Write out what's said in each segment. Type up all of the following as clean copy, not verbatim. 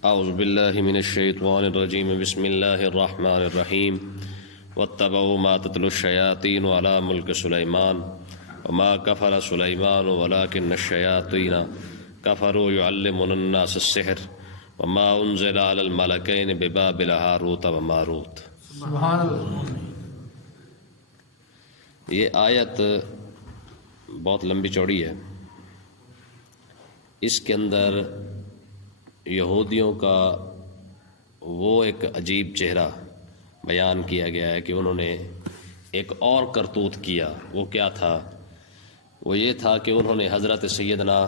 اعوذ باللہ من الشیطان الرجیم بسم اللہ الرحمن الرحیم واتبعوا ما تتلو الشیاطین علی ملک سلیمان وما کفر سلیمان ولکن الشیاطین کفروا یعلمون الناس السحر وما انزل علی الملکین ببابل ہاروت و ماروت۔ سبحان اللہ۔ یہ آیت بہت لمبی چوڑی ہے، اس کے اندر یہودیوں کا وہ ایک عجیب چہرہ بیان کیا گیا ہے کہ انہوں نے ایک اور کرتوت کیا۔ وہ کیا تھا؟ وہ یہ تھا کہ انہوں نے حضرت سیدنا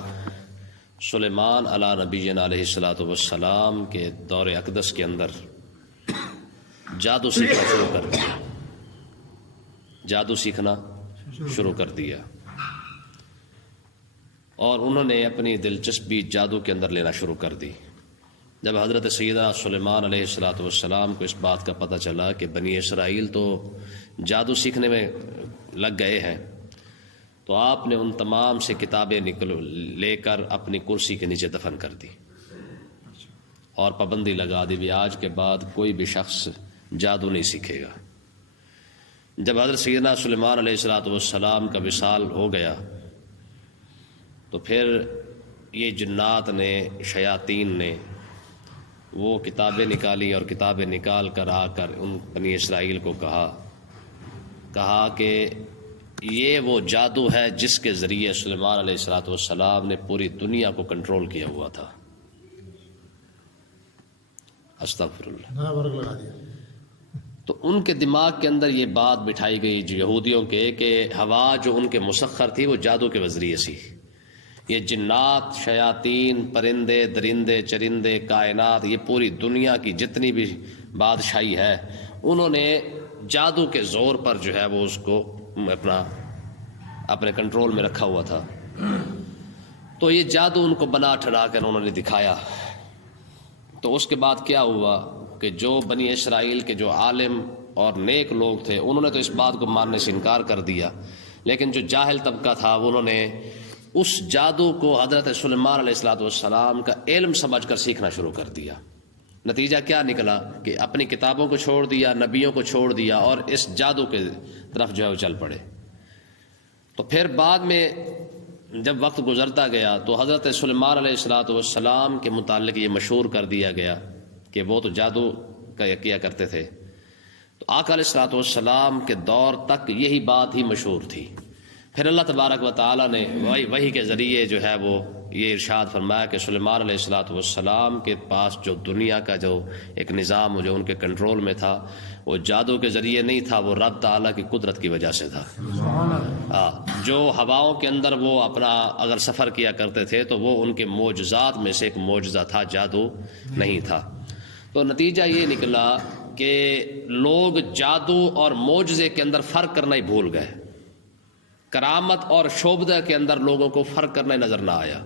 سلیمان علیہ نبینا علیہ الصلاۃ والسلام کے دور اقدس کے اندر جادو سیکھنا شروع کر دیا۔ جادو سیکھنا شروع کر دیا اور انہوں نے اپنی دلچسپی جادو کے اندر لینا شروع کر دی۔ جب حضرت سیدنا سلیمان علیہ الصلاۃ والسلام کو اس بات کا پتہ چلا کہ بنی اسرائیل تو جادو سیکھنے میں لگ گئے ہیں، تو آپ نے ان تمام سے کتابیں لے کر اپنی کرسی کے نیچے دفن کر دی اور پابندی لگا دی بھی آج کے بعد کوئی بھی شخص جادو نہیں سیکھے گا۔ جب حضرت سیدنا سلیمان علیہ الصلاۃ والسلام کا وصال ہو گیا تو پھر یہ جنات نے، شیاطین نے وہ کتابیں نکالی اور کتابیں نکال کر آ کر ان بنی اسرائیل کو کہا کہ یہ وہ جادو ہے جس کے ذریعے سلیمان علیہ الصلاۃ والسلام نے پوری دنیا کو کنٹرول کیا ہوا تھا۔ استغفر اللہ۔ تو ان کے دماغ کے اندر یہ بات بٹھائی گئی جو یہودیوں کے کہ ہوا جو ان کے مسخر تھی وہ جادو کے ذریعے سی۔ یہ جنات، شیاطین، پرندے، درندے، چرندے، کائنات، یہ پوری دنیا کی جتنی بھی بادشاہی ہے انہوں نے جادو کے زور پر جو ہے وہ اس کو اپنے کنٹرول میں رکھا ہوا تھا۔ تو یہ جادو ان کو بنا ٹھہرا کر انہوں نے دکھایا۔ تو اس کے بعد کیا ہوا کہ جو بنی اسرائیل کے جو عالم اور نیک لوگ تھے انہوں نے تو اس بات کو ماننے سے انکار کر دیا، لیکن جو جاہل طبقہ تھا انہوں نے اس جادو کو حضرت سلیمان علیہ الصلاۃ والسلام کا علم سمجھ کر سیکھنا شروع کر دیا۔ نتیجہ کیا نکلا کہ اپنی کتابوں کو چھوڑ دیا، نبیوں کو چھوڑ دیا اور اس جادو کے طرف جو ہے وہ چل پڑے۔ تو پھر بعد میں جب وقت گزرتا گیا تو حضرت سلیمان علیہ الصلاۃ والسلام کے متعلق یہ مشہور کر دیا گیا کہ وہ تو جادو کیا کرتے تھے۔ تو آقا علیہ الصلاۃ والسلام کے دور تک یہی بات ہی مشہور تھی۔ پھر اللہ تبارک و تعالیٰ نے وحی کے ذریعے جو ہے وہ یہ ارشاد فرمایا کہ سلیمان علیہ الصلاۃ والسلام کے پاس جو دنیا کا جو ایک نظام جو ان کے کنٹرول میں تھا وہ جادو کے ذریعے نہیں تھا، وہ رب تعالیٰ کی قدرت کی وجہ سے تھا۔ جو ہواؤں کے اندر وہ اپنا اگر سفر کیا کرتے تھے تو وہ ان کے معجزات میں سے ایک معجزہ تھا، جادو نہیں تھا۔ تو نتیجہ یہ نکلا کہ لوگ جادو اور معجزے کے اندر فرق کرنا ہی بھول گئے۔ کرامت اور شعبدہ کے اندر لوگوں کو فرق کرنا نظر نہ آیا۔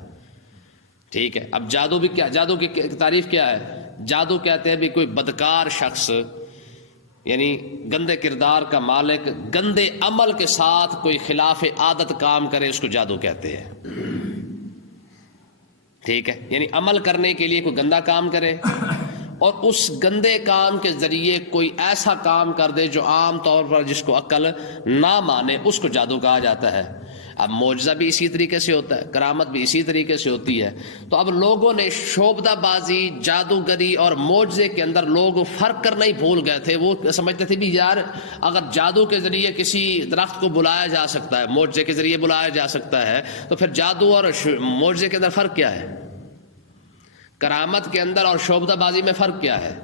ٹھیک ہے، اب جادو بھی کیا، جادو کی تعریف کیا ہے؟ جادو کہتے ہیں بھی کوئی بدکار شخص، یعنی گندے کردار کا مالک گندے عمل کے ساتھ کوئی خلاف عادت کام کرے، اس کو جادو کہتے ہیں۔ ٹھیک ہے، یعنی عمل کرنے کے لیے کوئی گندا کام کرے اور اس گندے کام کے ذریعے کوئی ایسا کام کر دے جو عام طور پر جس کو عقل نہ مانے، اس کو جادو کہا جاتا ہے۔ اب معجزہ بھی اسی طریقے سے ہوتا ہے، کرامت بھی اسی طریقے سے ہوتی ہے۔ تو اب لوگوں نے شعبدہ بازی، جادوگری اور معجزے کے اندر لوگ فرق کرنا ہی بھول گئے تھے۔ وہ سمجھتے تھے بھی یار اگر جادو کے ذریعے کسی درخت کو بلایا جا سکتا ہے، معجزے کے ذریعے بلایا جا سکتا ہے، تو پھر جادو اور معجزے کے اندر فرق کیا ہے؟ کرامت کے اندر اور شعبدہ بازی میں فرق کیا ہے؟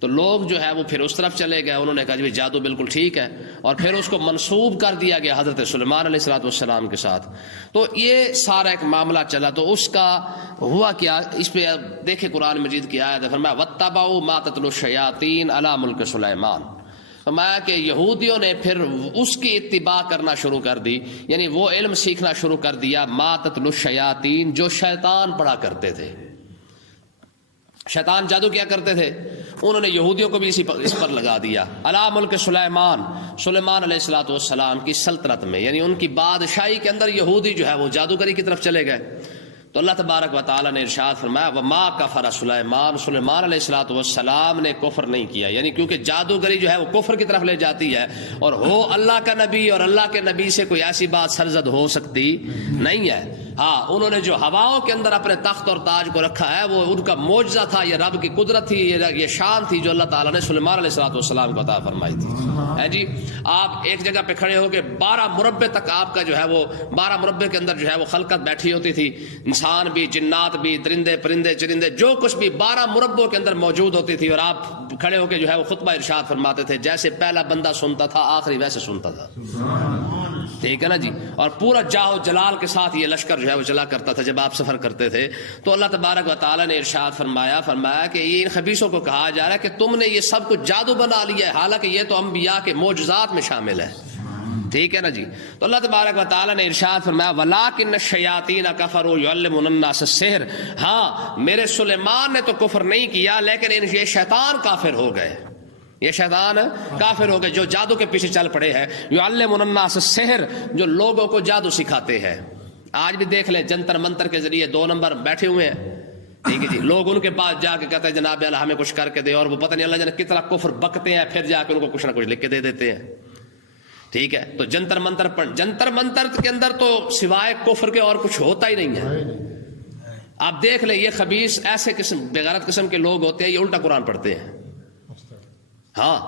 تو لوگ جو ہے وہ پھر اس طرف چلے گئے، انہوں نے کہا جی جادو بالکل ٹھیک ہے، اور پھر اس کو منسوب کر دیا گیا حضرت سلیمان علیہ الصلوۃ والسلام کے ساتھ۔ تو یہ سارا ایک معاملہ چلا۔ تو اس کا ہوا کیا، اس پہ دیکھیں قرآن مجید کی آیت ہے، فرمایا واتبعوا ما تتلو الشیاطین علی ملک سلیمان۔ فرمایا کہ یہودیوں نے پھر اس کی اتباع کرنا شروع کر دی، یعنی وہ علم سیکھنا شروع کر دیا ما تتلو الشیاطین، جو شیطان پڑھا کرتے تھے۔ شیطان جادو کیا کرتے تھے، انہوں نے یہودیوں کو بھی اس پر لگا دیا۔ علی ملک سلیمان، سلیمان علیہ الصلوۃ والسلام کی سلطنت میں، یعنی ان کی بادشاہی کے اندر یہودی جو ہے وہ جادوگری کی طرف چلے گئے۔ تو اللہ تبارک و تعالیٰ نے ارشاد فرمایا وما کفر سلیمان، سلیمان علیہ الصلوۃ والسلام نے کفر نہیں کیا، یعنی کیونکہ جادوگری جو ہے وہ کفر کی طرف لے جاتی ہے، اور ہو اللہ کا نبی اور اللہ کے نبی سے کوئی ایسی بات سرزد ہو سکتی نہیں ہے۔ ہاں انہوں نے جو ہواؤں کے اندر اپنے تخت اور تاج کو رکھا ہے وہ ان کا معجزہ تھا، یہ رب کی قدرت تھی، یہ شان تھی جو اللہ تعالیٰ نے سلیمان علیہ الصلوۃ والسلام کو عطا فرمائی تھی۔ ہے جی، آپ ایک جگہ پہ کھڑے ہو کے 12 مربع تک آپ کا جو ہے وہ 12 مربع کے اندر جو ہے وہ خلقت بیٹھی ہوتی تھی، انسان بھی، جنات بھی، درندے پرندے چرندے جو کچھ بھی 12 مربعوں کے اندر موجود ہوتی تھی، اور آپ کھڑے ہو کے جو ہے وہ خطبہ ارشاد فرماتے تھے، جیسے پہلا بندہ سنتا تھا آخری ویسے سنتا تھا، ٹھیک ہے نا جی، اور پورا جاہ و جلال کے ساتھ یہ لشکر جو ہے وہ چلا کرتا تھا جب آپ سفر کرتے تھے۔ تو اللہ تبارک و تعالیٰ نے ارشاد فرمایا کہ یہ ان خبیثوں کو کہا جا رہا ہے کہ تم نے یہ سب کچھ جادو بنا لیا ہے، حالانکہ یہ تو انبیاء کے معجزات میں شامل ہے، ٹھیک ہے نا جی۔ تو اللہ تبارک و تعالیٰ نے ارشاد فرمایا وَلَٰكِنَّ الشَّيَاطِينَ كَفَرُوا يُعَلِّمُونَ النَّاسَ السِّحْرَ، ہاں میرے سلیمان نے تو کفر نہیں کیا لیکن یہ شیطان کافر ہو گئے، یہ شیطان کافر ہو گئے جو جادو کے پیچھے چل پڑے ہیں۔ یعلمون الناس السحر، جو لوگوں کو جادو سکھاتے ہیں۔ آج بھی دیکھ لیں جنتر منتر کے ذریعے 2 نمبر بیٹھے ہوئے ہیں، ٹھیک ہے جی، لوگ ان کے پاس جا کے کہتے ہیں جناب اللہ ہمیں کچھ کر کے دے، اور وہ پتہ نہیں اللہ جانے کتنا کفر بکتے ہیں، پھر جا کے ان کو کچھ نہ کچھ لکھ کے دے دیتے ہیں، ٹھیک ہے۔ تو جنتر منتر کے اندر تو سوائے کفر کے اور کچھ ہوتا ہی نہیں ہے۔ آپ دیکھ لیں یہ خبیث ایسے قسم بےغیرت قسم کے لوگ ہوتے ہیں، یہ الٹا قرآن پڑھتے ہیں، ہاں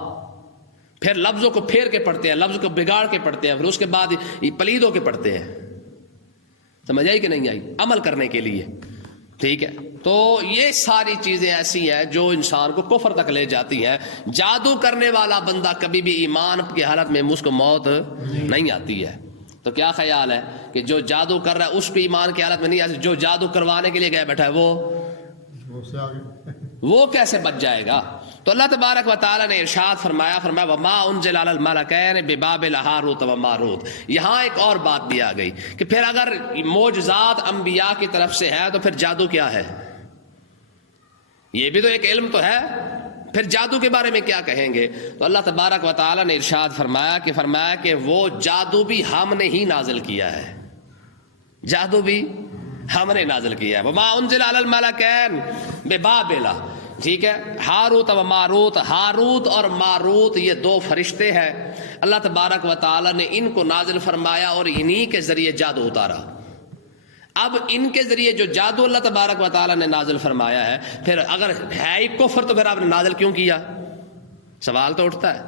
پھر لفظوں کو پھیر کے پڑھتے ہیں، لفظ کو بگاڑ کے پڑھتے ہیں، پھر اس کے بعد پلید ہو کے پڑھتے ہیں، سمجھ آئی کہ نہیں آئی، عمل کرنے کے لیے، ٹھیک ہے۔ تو یہ ساری چیزیں ایسی ہیں جو انسان کو کفر تک لے جاتی ہیں۔ جادو کرنے والا بندہ کبھی بھی ایمان کی حالت میں اس کو موت نہیں آتی ہے۔ تو کیا خیال ہے کہ جو جادو کر رہا ہے اس کو ایمان کی حالت میں نہیں آتی، جو جادو کروانے کے لیے گیا بیٹھا ہے وہ کیسے بچ جائے گا؟ تو اللہ تبارک و تعالیٰ نے ارشاد فرمایا وما انزل علی الملکین ببابل ہاروت و ماروت۔ یہاں ایک اور بات بھی آ گئی کہ پھر اگر معجزات انبیاء کی طرف سے ہے تو پھر جادو کیا ہے؟ یہ بھی تو ایک علم تو ہے، پھر جادو کے بارے میں کیا کہیں گے؟ تو اللہ تبارک و تعالیٰ نے ارشاد فرمایا کہ وہ جادو بھی ہم نے ہی نازل کیا ہے، جادو بھی ہم نے نازل کیا ہے۔ وما انزل علی الملکین ببابل، ٹھیک ہے، ہاروت و ماروت، ہاروت اور ماروت یہ 2 فرشتے ہیں، اللہ تبارک و تعالیٰ نے ان کو نازل فرمایا اور انہی کے ذریعے جادو اتارا۔ اب ان کے ذریعے جو جادو اللہ تبارک و تعالیٰ نے نازل فرمایا ہے، پھر اگر ہے ہی کفر تو پھر آپ نے نازل کیوں کیا؟ سوال تو اٹھتا ہے۔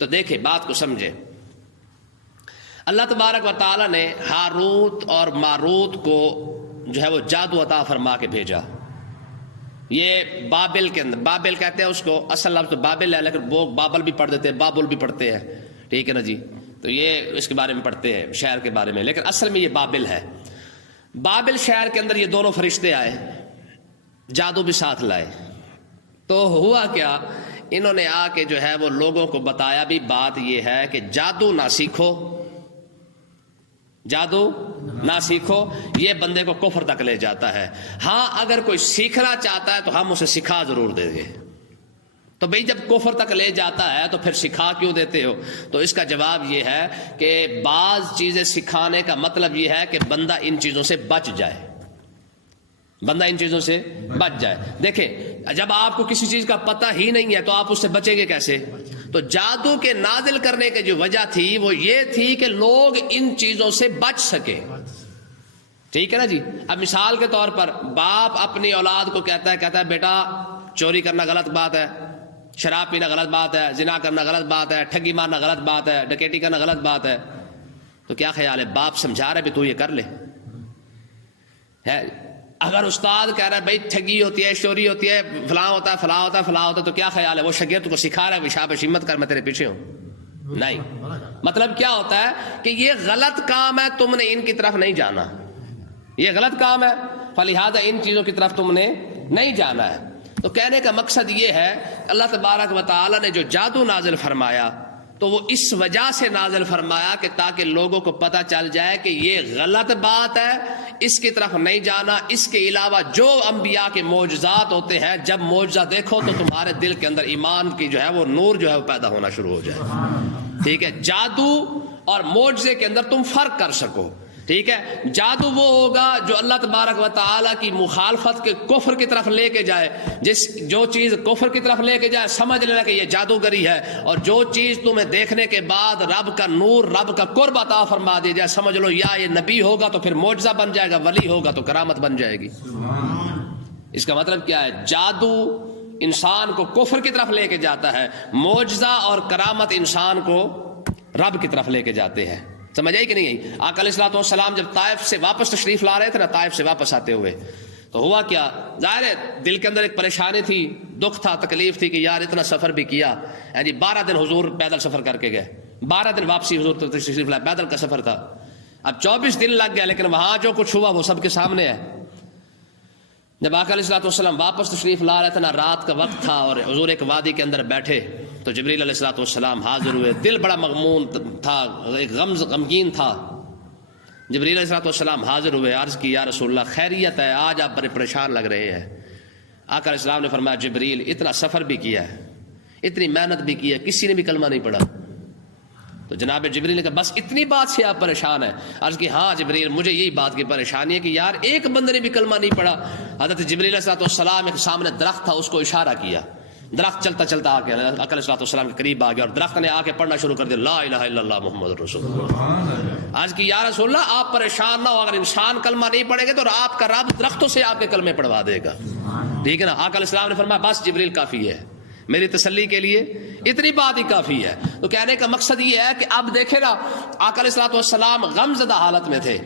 تو دیکھیں بات کو سمجھے، اللہ تبارک و تعالیٰ نے ہاروت اور ماروت کو جو ہے وہ جادو عطا فرما کے بھیجا۔ یہ بابل کے اندر، بابل کہتے ہیں اس کو، اصل لفظ تو بابل ہے لیکن وہ بابل بھی پڑھ دیتے ہیں، بابل بھی پڑھتے ہیں، ٹھیک ہے نا جی۔ تو یہ اس کے بارے میں پڑھتے ہیں، شہر کے بارے میں، لیکن اصل میں یہ بابل ہے۔ بابل شہر کے اندر یہ 2 فرشتے آئے، جادو بھی ساتھ لائے۔ تو ہوا کیا، انہوں نے آ کے جو ہے وہ لوگوں کو بتایا بھی بات یہ ہے کہ جادو نہ سیکھو، جادو نہ سیکھو، یہ بندے کو کفر تک لے جاتا ہے۔ ہاں اگر کوئی سیکھنا چاہتا ہے تو ہم اسے سکھا ضرور دیں گے۔ تو بھئی جب کفر تک لے جاتا ہے تو پھر سکھا کیوں دیتے ہو؟ تو اس کا جواب یہ ہے کہ بعض چیزیں سکھانے کا مطلب یہ ہے کہ بندہ ان چیزوں سے بچ جائے، بندہ ان چیزوں سے بچ جائے۔ دیکھیں جب آپ کو کسی چیز کا پتہ ہی نہیں ہے تو آپ اس سے بچیں گے کیسے؟ تو جادو کے نازل کرنے کی جو وجہ تھی وہ یہ تھی کہ لوگ ان چیزوں سے بچ سکے، ٹھیک ہے نا جی۔ اب مثال کے طور پر باپ اپنی اولاد کو کہتا ہے بیٹا چوری کرنا غلط بات ہے، شراب پینا غلط بات ہے، زنا کرنا غلط بات ہے، ٹھگی مارنا غلط بات ہے، ڈکیٹی کرنا غلط بات ہے۔ تو کیا خیال ہے، باپ سمجھا رہا ہے بھی تو یہ کر لے ہے؟ اگر استاد کہہ رہا ہے بھائی ٹھگی ہوتی ہے، چوری ہوتی ہے، فلاں ہوتا ہے، فلاں ہوتا ہے، فلاں ہوتا ہے، تو کیا خیال ہے وہ شاگرد کو سکھا رہا ہے شاباش ہمت کر میں تیرے پیچھے ہوں؟ نہیں، مطلب کیا ہوتا ہے کہ یہ غلط کام ہے، تم نے ان کی طرف نہیں جانا، یہ غلط کام ہے فلہذا ان چیزوں کی طرف تم نے نہیں جانا ہے۔ تو کہنے کا مقصد یہ ہے اللہ تبارک و تعالی نے جو جادو نازل فرمایا تو وہ اس وجہ سے نازل فرمایا کہ تاکہ لوگوں کو پتہ چل جائے کہ یہ غلط بات ہے، اس کی طرف نہیں جانا۔ اس کے علاوہ جو انبیاء کے معجزات ہوتے ہیں، جب معجزہ دیکھو تو تمہارے دل کے اندر ایمان کی جو ہے وہ نور جو ہے وہ پیدا ہونا شروع ہو جائے، ٹھیک ہے۔ جادو اور معجزے کے اندر تم فرق کر سکو ٹھیک ہے، جادو وہ ہوگا جو اللہ تبارک و تعالیٰ کی مخالفت کے کفر کی طرف لے کے جائے. جو چیز کفر کی طرف لے کے جائے سمجھ لینا کہ یہ جادوگری ہے، اور جو چیز تمہیں دیکھنے کے بعد رب کا نور، رب کا قرب عطا فرما دی جائے، سمجھ لو یا یہ نبی ہوگا تو پھر معجزہ بن جائے گا، ولی ہوگا تو کرامت بن جائے گی. اس کا مطلب کیا ہے؟ جادو انسان کو کفر کی طرف لے کے جاتا ہے، معجزہ اور کرامت انسان کو رب کی طرف لے کے جاتے ہیں. سمجھ آئی کہ نہیں آئی؟ آقا علیہ الصلوۃ والسلام جب طائف سے واپس تشریف لا رہے تھے نا، طائف سے واپس آتے ہوئے تو ہوا کیا؟ ظاہر ہے دل کے اندر ایک پریشانی تھی، دکھ تھا، تکلیف تھی کہ یار اتنا سفر بھی کیا، 12 دن حضور پیدل سفر کر کے گئے، 12 دن واپسی حضور تشریف لائے، پیدل کا سفر تھا. اب 24 دن لگ گیا، لیکن وہاں جو کچھ ہوا وہ سب کے سامنے ہے. جب آقا علیہ الصلوۃ والسلام واپس تشریف لا رہے تھے نا، رات کا وقت تھا اور حضور ایک وادی کے اندر بیٹھے تو جبریل علیہ الصلوۃ والسلام حاضر ہوئے. دل بڑا مغموم تھا، ایک غمگین تھا. جبریل علیہ الصلوۃ والسلام حاضر ہوئے، عرض کی یا رسول اللہ خیریت ہے؟ آج آپ بڑے پریشان لگ رہے ہیں. آقا علیہ السلام نے فرمایا جبریل اتنا سفر بھی کیا ہے، اتنی محنت بھی کی ہے، کسی نے بھی کلمہ نہیں پڑھا. تو جناب جبریل نے کہا بس اتنی بات سے آپ پریشان ہیں؟ عرض کی ہاں جبریل مجھے یہی بات کی پریشانی ہے کہ یار ایک بندے نے بھی کلمہ نہیں پڑھا. حضرت جبریل علیہ السلام ایک سامنے درخت تھا، اس کو اشارہ کیا، درخت چلتا چلتا آ کے آقا علیہ السلام کے قریب آ گیا اور درخت نے آ کے پڑھنا شروع کر دیا لا الہ الا اللہ محمد رسول اللہ. آج کی یا رسول اللہ آپ پریشان نہ ہو، اگر انسان کلمہ نہیں پڑھے گا تو آپ کا رب درختوں سے آپ کے کلمے پڑھوا دے گا. ٹھیک ہے نا؟ آقا علیہ السلام نے فرمایا بس جبریل کافی ہے، میری تسلی کے لیے اتنی بات ہی کافی ہے. تو کہنے کا مقصد یہ ہے کہ اب دیکھے نا آقا علیہ الصلوۃ والسلام غم زدہ حالت میں تھے،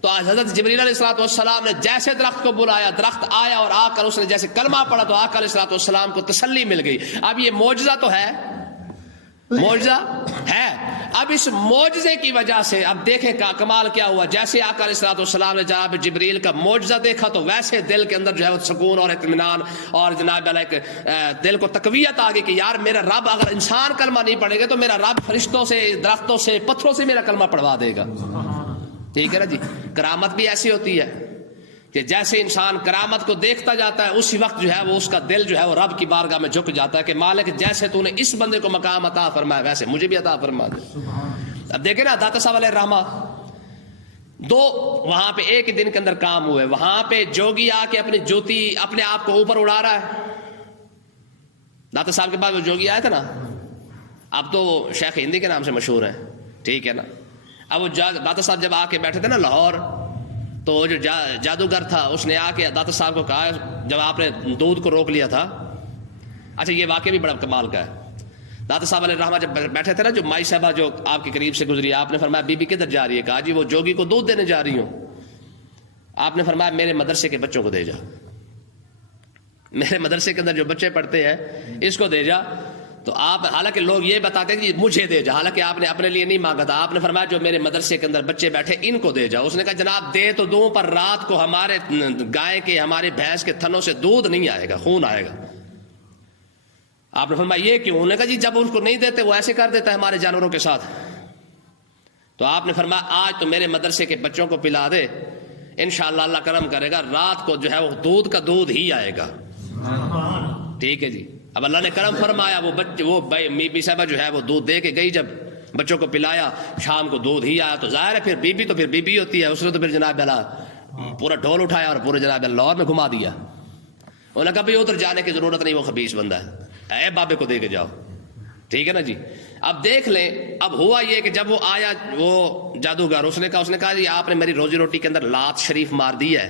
تو حضرت جبریل علیہ الصلوۃ والسلام نے جیسے درخت کو بلایا، درخت آیا اور آ کر اس نے جیسے کلمہ پڑھا تو آقا علیہ الصلوۃ والسلام کو تسلی مل گئی. اب یہ معجزہ تو ہے، معجزہ ہے. اب اس معجزے کی وجہ سے اب دیکھیں کا کمال کیا ہوا. جیسے آقا علیہ الصلوۃ والسلام نے جناب جبریل کا معجزہ دیکھا تو ویسے دل کے اندر جو ہے وہ سکون اور اطمینان اور جناب دل کو تقویت آ گئی کہ یار میرا رب اگر انسان کلمہ نہیں پڑھے گا تو میرا رب فرشتوں سے، درختوں سے، پتھروں سے میرا کلمہ پڑھوا دے گا. ٹھیک ہے نا جی؟ کرامت بھی ایسی ہوتی ہے کہ جیسے انسان کرامت کو دیکھتا جاتا ہے اسی وقت جو ہے وہ اس کا دل جو ہے وہ رب کی بارگاہ میں جھک جاتا ہے کہ مالک جیسے تو نے اس بندے کو مقام عطا فرمایا ویسے مجھے بھی عطا فرما دے. اب دیکھیں نا داتا صاحب علیہ الرحمہ دو وہاں پہ ایک ہی دن کے اندر کام ہوئے. وہاں پہ جوگی آ کے اپنی جوتی اپنے آپ کو اوپر اڑا رہا ہے. داتا صاحب کے بعد وہ جوگی آیا تھا نا، اب تو شیخ ہندی کے نام سے مشہور ہے. ٹھیک ہے نا؟ اب وہ داتا صاحب جب آ کے بیٹھے تھے نا لاہور، تو جو جادوگر تھا اس نے آ کے داتا صاحب کو کہا جب آپ نے دودھ کو روک لیا تھا. اچھا یہ واقعہ بھی بڑا کمال کا ہے. داتا صاحب علیہ الرحمہ جب بیٹھے تھے نا، جو مائی صاحبہ جو آپ کے قریب سے گزری، آپ نے فرمایا بی بی کدھر جا رہی ہے؟ کہا جی وہ جوگی کو دودھ دینے جا رہی ہوں. آپ نے فرمایا میرے مدرسے کے بچوں کو دے جا، میرے مدرسے کے اندر جو بچے پڑھتے ہیں اس کو دے جا. تو آپ حالانکہ لوگ یہ بتاتے ہیں کہ مجھے دے جا، حالانکہ آپ نے اپنے لیے نہیں مانگا تھا. آپ نے فرمایا جو میرے مدرسے کے اندر بچے بیٹھے ان کو دے جا. اس نے کہا جناب دے تو دوں پر رات کو ہمارے گائے کے، ہمارے بھینس کے تھنوں سے دودھ نہیں آئے گا، خون آئے گا. آپ نے فرمایا یہ کیوں؟ انہوں نے کہا جی جب ان کو نہیں دیتے وہ ایسے کر دیتا ہے ہمارے جانوروں کے ساتھ. تو آپ نے فرمایا آج تو میرے مدرسے کے بچوں کو پلا دے، انشاءاللہ اللہ کرم کرے گا، رات کو جو ہے وہ دودھ کا دودھ ہی آئے گا. ٹھیک ہے جی؟ اب اللہ نے کرم فرمایا، وہ بچے وہ بی صاحبہ جو ہے وہ دودھ دے کے گئی، جب بچوں کو پلایا شام کو دودھ ہی آیا. تو ظاہر ہے پھر بی بی تو پھر بی بی ہوتی ہے، اس نے تو پھر جناب اللہ پورا ڈھول اٹھایا اور پورے جناب لاہور میں گھما دیا. انہوں نے کہا بھائی ادھر جانے کی ضرورت نہیں، وہ خبیث بندہ ہے، اے بابے کو دے کے جاؤ. ٹھیک ہے نا جی؟ اب دیکھ لیں اب ہوا یہ کہ جب وہ آیا وہ جادوگر، اس نے کہا جی آپ نے میری روزی روٹی کے اندر لات شریف مار دی ہے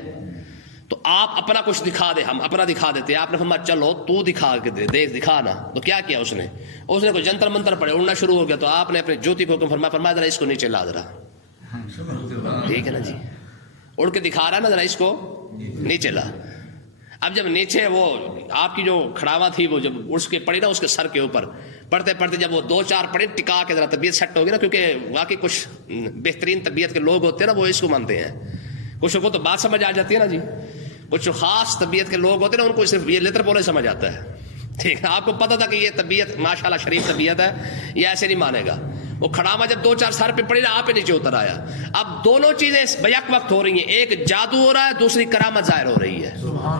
تو آپ اپنا کچھ دکھا دے، ہم اپنا دکھا دیتے. آپ نے فرمایا چلو تو دکھا کے دے، دیکھ دکھا نا. تو کیا کیا اس نے کوئی جنتر منتر پڑے، اڑنا شروع ہو گیا. تو آپ نے اپنے جوتی کو حکم فرمایا ذرا اس کو نیچے لا ذرا. ٹھیک ہے نا جی؟ اڑ کے دکھا رہا ہے نا، ذرا اس کو نیچے لا. اب جب نیچے وہ آپ کی جو کھڑاوا تھی وہ جب اس کے پڑی نا اس کے سر کے اوپر، پڑھتے پڑھتے جب وہ 2-4 پڑے ٹکا کے ذرا طبیعت سیٹ ہوگی نا، کیونکہ واقعی کچھ بہترین طبیعت کے لوگ ہوتے ہیں نا وہ اس کو مانتے ہیں. کچھ کو تو بات سمجھ آ جاتی ہے نا جی، کچھ خاص طبیعت کے لوگ ہوتے ہیں نا ان کو صرف یہ لتر پولے سمجھ آتا ہے. ٹھیک ہے؟ آپ کو پتا تھا کہ یہ طبیعت ماشاءاللہ شریف طبیعت ہے، یہ ایسے نہیں مانے گا. وہ کھڑامہ جب 2-4 سر پہ پڑی نا آپ پہ نیچے اتر آیا. اب دونوں چیزیں بیک وقت ہو رہی ہیں, ایک جادو ہو رہا ہے, دوسری کرامت ظاہر ہو رہی ہے.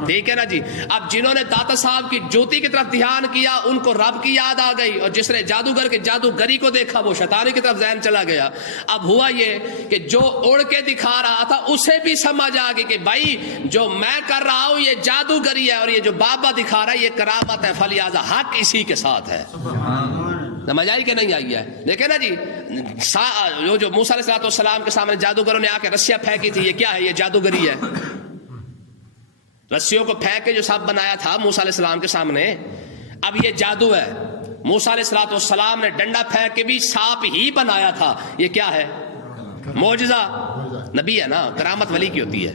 ٹھیک ہے نا جی. اب جنہوں نے داتا صاحب کی جوتی کی طرف دھیان کیا ان کو رب کی یاد آ گئی, اور جس نے جادوگر کے جادوگری کو دیکھا وہ شیطانی کی طرف ذہن چلا گیا. اب ہوا یہ کہ جو اڑ کے دکھا رہا تھا اسے بھی سمجھ آ گئی کہ بھائی جو میں کر رہا ہوں یہ جادوگری ہے, اور یہ جو بابا دکھا رہا ہے یہ کرامت ہے, فلہذا حق اسی کے ساتھ ہے. سمجھ آئی کہ نہیں آئی ہے؟ دیکھیں نا جی, جو موسیٰ علیہ السلام کے سامنے جادوگروں نے آ کے رسیاں پھینکی تھی, یہ کیا ہے؟ یہ جادوگری ہے. رسیوں کو پھینک کے جو سانپ بنایا تھا موسیٰ علیہ السلام کے سامنے, اب یہ جادو ہے. موسیٰ علیہ السلام نے ڈنڈا پھینک کے بھی سانپ ہی بنایا تھا. یہ کیا ہے؟ معجزہ. نبی ہے نا, کرامت ولی کی ہوتی ہے.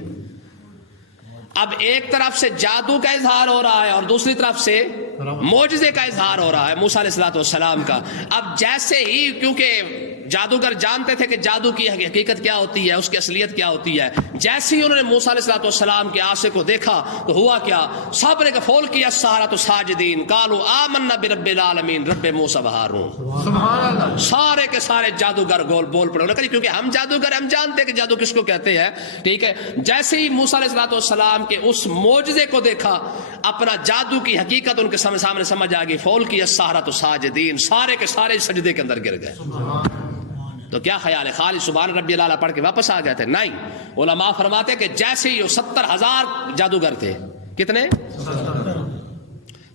اب ایک طرف سے جادو کا اظہار ہو رہا ہے اور دوسری طرف سے معجزے کا اظہار ہو رہا ہے موسیٰ علیہ السلام کا. اب جیسے ہی, کیونکہ جادوگر جانتے تھے کہ جادو کی حقیقت کیا ہوتی ہے, اس کی اصلیت کیا ہوتی ہے, جیسے ہی انہوں نے موسیٰ علیہ السلام کے عصا کو دیکھا تو ہوا کیا, سب نے فول کیا السحرۃ ساجدین قالوا آمنا برب العالمین رب موسیٰ و ہارون. سبحان اللہ. سارے کے سارے جادوگر بول پڑے, کیونکہ ہم جادوگر, ہم جانتے ہیں کہ جادو کس کو کہتے ہیں. ٹھیک ہے. جیسے ہی موسیٰ علیہ السلام کے اس معجزے کو دیکھا, اپنا جادو کی حقیقت ان کے سامنے سمجھ آ گئی, فول کیا السحرۃ ساجدین, سارے کے سارے سجدے کے اندر گر گئے. تو کیا خیال ہے, خالی سبحان ربی الاعلیٰ پڑھ کے واپس آ گئے تھے؟ نہیں. علماء فرماتے کہ جیسے ہی 70,000 جادوگر تھے. کتنے؟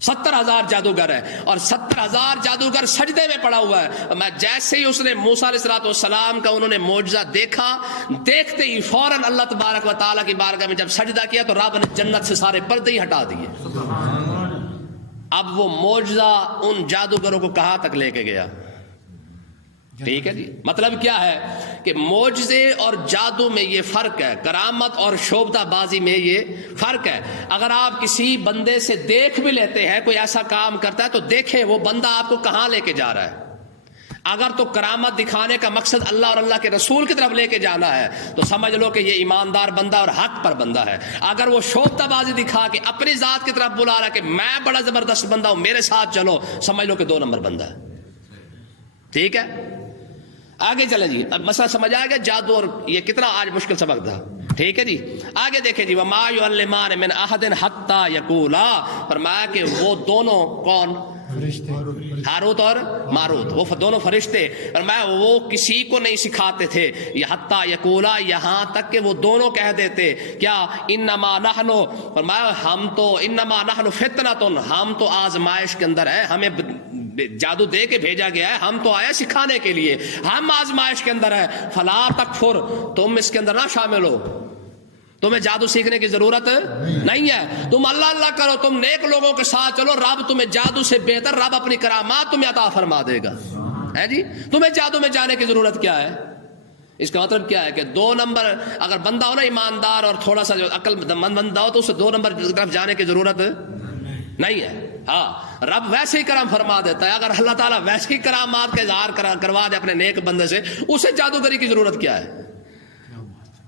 70,000 جادوگر ہے, اور 70,000 جادوگر سجدے میں پڑا ہوا ہے. میں جیسے ہی اس نے موسیٰ علیہ السلام کا انہوں نے معجزہ دیکھا, دیکھتے ہی فوراً اللہ تبارک و تعالیٰ کی بارگاہ میں جب سجدہ کیا تو رب نے جنت سے سارے پردے ہی ہٹا دیے. اب وہ معجزہ ان جادوگروں کو کہاں تک لے کے گیا؟ ٹھیک ہے جی. مطلب کیا ہے کہ معجزے اور جادو میں یہ فرق ہے, کرامت اور شوبدہ بازی میں یہ فرق ہے. اگر آپ کسی بندے سے دیکھ بھی لیتے ہیں کوئی ایسا کام کرتا ہے تو دیکھیں وہ بندہ آپ کو کہاں لے کے جا رہا ہے. اگر تو کرامت دکھانے کا مقصد اللہ اور اللہ کے رسول کی طرف لے کے جانا ہے تو سمجھ لو کہ یہ ایماندار بندہ اور حق پر بندہ ہے. اگر وہ شوبدہ بازی دکھا کے اپنی ذات کی طرف بلا رہا ہے کہ میں بڑا زبردست بندہ ہوں میرے ساتھ چلو, سمجھ لو کہ 2 نمبر بندہ ہے. ٹھیک ہے. آگے چلیں جی, اب مسئلہ سمجھ آ گیا جادو, اور یہ کتنا آج مشکل سبق تھا. ٹھیک ہے جی. آگے دیکھیں جی, وَمَا يُعَلِّمَانِ مِنْ أَحَدٍ حَتَّى يَقُولَا, فرمایا کہ وہ دونوں کون؟ ہاروت اور ماروت, وہ دونوں فرشتے. فرمایا وہ کسی کو نہیں سکھاتے تھے, یہ حتیٰ یقولا, یہاں تک کہ وہ دونوں کہہ دیتے کیا, انما نحن, فرمایا ہم تو, انما نحن فتنۃ, ہم تو آزمائش کے اندر ہے, ہمیں جادو دے کے بھیجا گیا ہے, ہم تو آئے سکھانے کے لیے, ہم آزمائش کے اندر ہے. فلا تکفر, تم اس کے اندر نہ شامل ہو, تمہیں جادو سیکھنے کی ضرورت نہیں ہے, تم اللہ اللہ کرو, تم نیک لوگوں کے ساتھ چلو, رب تمہیں جادو سے بہتر رب اپنی کرامات تمہیں عطا فرما دے گا. ہے جی, تمہیں جادو میں جانے کی ضرورت کیا ہے؟ اس کا مطلب کیا ہے کہ 2 نمبر اگر بندہ ہو نا ایماندار اور تھوڑا سا جو عقل مند بندہ ہو تو اسے 2 نمبر کی طرف جانے کی ضرورت نہیں ہے. ہاں, رب ویسے ہی کرم فرما دیتا ہے. اگر اللہ تعالیٰ ویسے ہی کرامات کا اظہار کروا دے اپنے نیک بندے سے, اسے جادوگری کی ضرورت کیا ہے؟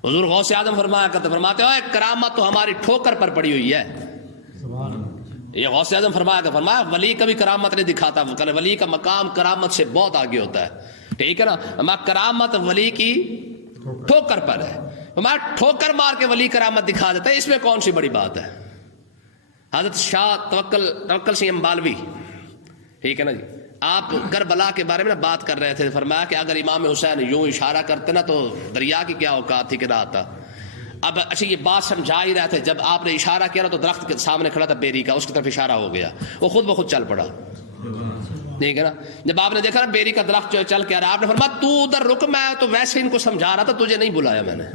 حضور غوث اعظم فرماتے ہو کرامت تو ہماری ٹھوکر پر پڑی ہوئی ہے. یہ غوث اعظم فرمایا ولی کبھی کرامت نہیں دکھاتا, ولی کا مقام کرامت سے بہت آگے ہوتا ہے. ٹھیک ہے نا, کرامت ولی کی ٹھوکر پر ہے. ٹھوکر مار کے ولی کرامت دکھا دیتا ہے, اس میں کون سی بڑی بات ہے؟ حضرت شاہ توکل سنگھ امبالوی, ٹھیک ہے نا جی, آپ کربلا کے بارے میں بات کر رہے تھے. فرمایا کہ اگر امام حسین یوں اشارہ کرتے نا تو دریا کی کیا اوقات تھی کہ نہ آتا. اب اچھا یہ بات سمجھا ہی رہے تھے, جب آپ نے اشارہ کیا نا تو درخت کے سامنے کھڑا تھا بیری کا, اس کی طرف اشارہ ہو گیا, وہ خود بخود چل پڑا. ٹھیک ہے نا, جب آپ نے دیکھا نا بیری کا درخت جو چل کے آ رہا, آپ نے فرمایا تو ادھر رک, میں تو ویسے ان کو سمجھا رہا تھا, تجھے نہیں بلایا میں نے.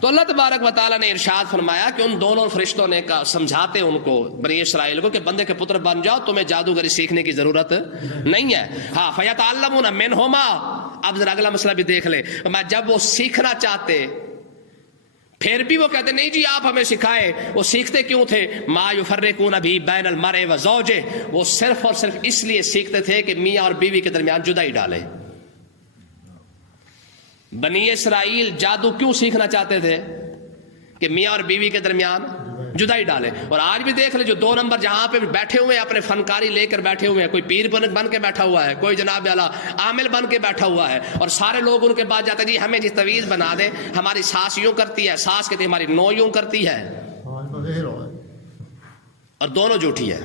تو اللہ تبارک و تعالیٰ نے ارشاد فرمایا کہ ان دونوں فرشتوں نے سمجھاتے ان کو, بنی اسرائیل کو, کہ بندے کے پتر بن جاؤ, تمہیں جادوگری سیکھنے کی ضرورت نہیں ہے. ہاں, فَيَتَعَلَّمُونَ مِنْهُمَا. اب ذرا اگلا مسئلہ بھی دیکھ لیں. جب وہ سیکھنا چاہتے پھر بھی وہ کہتے نہیں جی آپ ہمیں سکھائے. وہ سیکھتے کیوں تھے؟ مَا يُفَرِّقُونَ بِهِ بَيْنَ الْمَرْءِ وَزَوْجِهِ, وہ صرف اور صرف اس لیے سیکھتے تھے کہ میاں اور بیوی کے درمیان جدائی ڈالے. بنی اسرائیل جادو کیوں سیکھنا چاہتے تھے؟ کہ میاں اور بیوی کے درمیان جدائی ڈالے. اور آج بھی دیکھ لیں جو 2 نمبر جہاں پہ بیٹھے ہوئے ہیں اپنے فنکاری لے کر بیٹھے ہوئے ہیں, کوئی پیر بن کے بیٹھا ہوا ہے, کوئی جناب اعلیٰ عامل بن کے بیٹھا ہوا ہے, اور سارے لوگ ان کے پاس جاتے ہیں جی ہمیں جی تعویذ بنا دے, ہماری ساس یوں کرتی ہے, ساس کہتی ہے ہماری نو یوں کرتی ہے, اور دونوں جھوٹی ہے.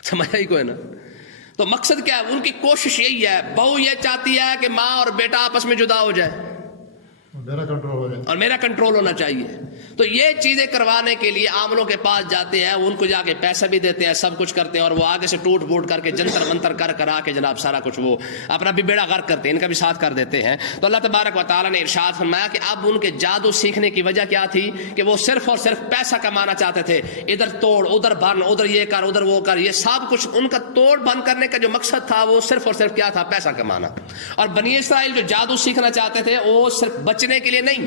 سمجھا ہی کوئی نا. تو مقصد کیا ہے, ان کی کوشش یہی ہے, بہو یہ چاہتی ہے کہ ماں اور بیٹا آپس میں جدا ہو جائے میرا کنٹرول ہو جائے اور میرا کنٹرول ہونا چاہیے. تو یہ چیزیں کروانے کے لیے عاملوں کے پاس جاتے ہیں, ان کو جا کے پیسہ بھی دیتے ہیں, سب کچھ کرتے ہیں, اور وہ آگے سے ٹوٹ پھوٹ کر کے جنتر منتر کر کرا کے جناب سارا کچھ وہ اپنا بھی بیڑا غرق کرتے ہیں, ان کا بھی ساتھ کر دیتے ہیں. تو اللہ تبارک و تعالیٰ نے ارشاد فرمایا کہ اب ان کے جادو سیکھنے کی وجہ کیا تھی کہ وہ صرف اور صرف پیسہ کمانا چاہتے تھے. ادھر توڑ, ادھر بھن, ادھر یہ کر, ادھر وہ کر, یہ سب کچھ ان کا توڑ بھن کرنے کا جو مقصد تھا وہ صرف اور صرف کیا تھا, پیسہ کمانا. اور بنی اسرائیل جو جادو سیکھنا چاہتے تھے وہ صرف بچنے کے لیے نہیں,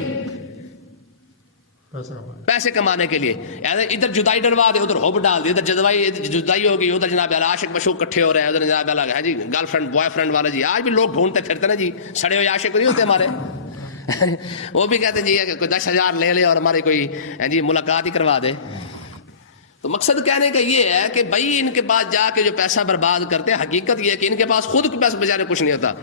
پیسے کمانے کے لیے. ادھر جدائی ڈلوا دے, ادھر ہوب ڈال دے, ادھر جدائی ہوگی, ادھر جناب عاشق مشوق اکٹھے ہو رہے ہیں, ادھر جناب ہے جی گرل فرینڈ بوائے فرینڈ والے. جی آج بھی لوگ ڈھونڈتے پھرتے نا جی, سڑے ہوئے عاشق نہیں ہوتے ہمارے. وہ بھی کہتے ہیں جی کوئی 10,000 لے لے اور ہماری کوئی جی ملاقات ہی کروا دے. تو مقصد کہنے کا یہ ہے کہ بھائی ان کے پاس جا کے جو پیسہ برباد کرتے ہیں, حقیقت یہ ہے کہ ان کے پاس خود کے پاس بجانے کچھ نہیں ہوتا.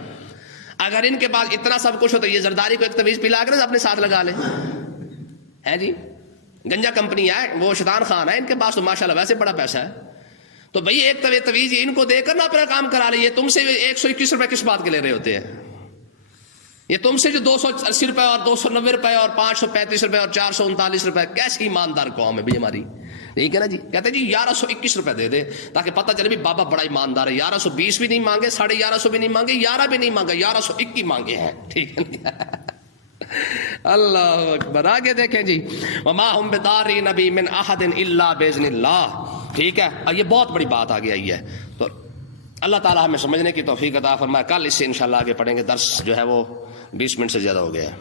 اگر ان کے پاس اتنا سب کچھ ہو تو یہ زرداری کو ایک تعویذ پلا کر اپنے ساتھ لگا لے ہے جی. گنجا کمپنی ہے, وہ شیطان خان ہے, ان کے پاس تو ماشاءاللہ ویسے بڑا پیسہ ہے. تو بھئی ایک تعویذ ان کو دے کر نہ اپنا کام کرا لیے. تم سے 121 روپے کس بات کے لے رہے ہوتے ہیں؟ یہ تم سے جو 280 روپے اور 290 روپے اور 535 روپے اور 439 روپے, کیسی ایماندار قوم ہے بھئی ہماری. ٹھیک ہے نا جی. کہتے ہیں جی 1121 روپے دے دے تاکہ پتہ چلے بھی بابا بڑا ایماندار ہے. 1120 بھی نہیں مانگے, 1150 بھی نہیں مانگے, 11 بھی نہیں مانگے, 1121 مانگے ہیں. ٹھیک ہے اللہ اکبر. آگے دیکھیں جی, وما هم بضارین بہ من احد الا باذن اللہ. ٹھیک ہے, اور یہ بہت بڑی بات آگے آئی ہے. تو اللہ تعالیٰ ہمیں سمجھنے کی توفیق عطا فرمائے. کل اس سے انشاءاللہ آگے پڑھیں گے. درس جو ہے وہ 20 منٹ سے زیادہ ہو گیا ہے.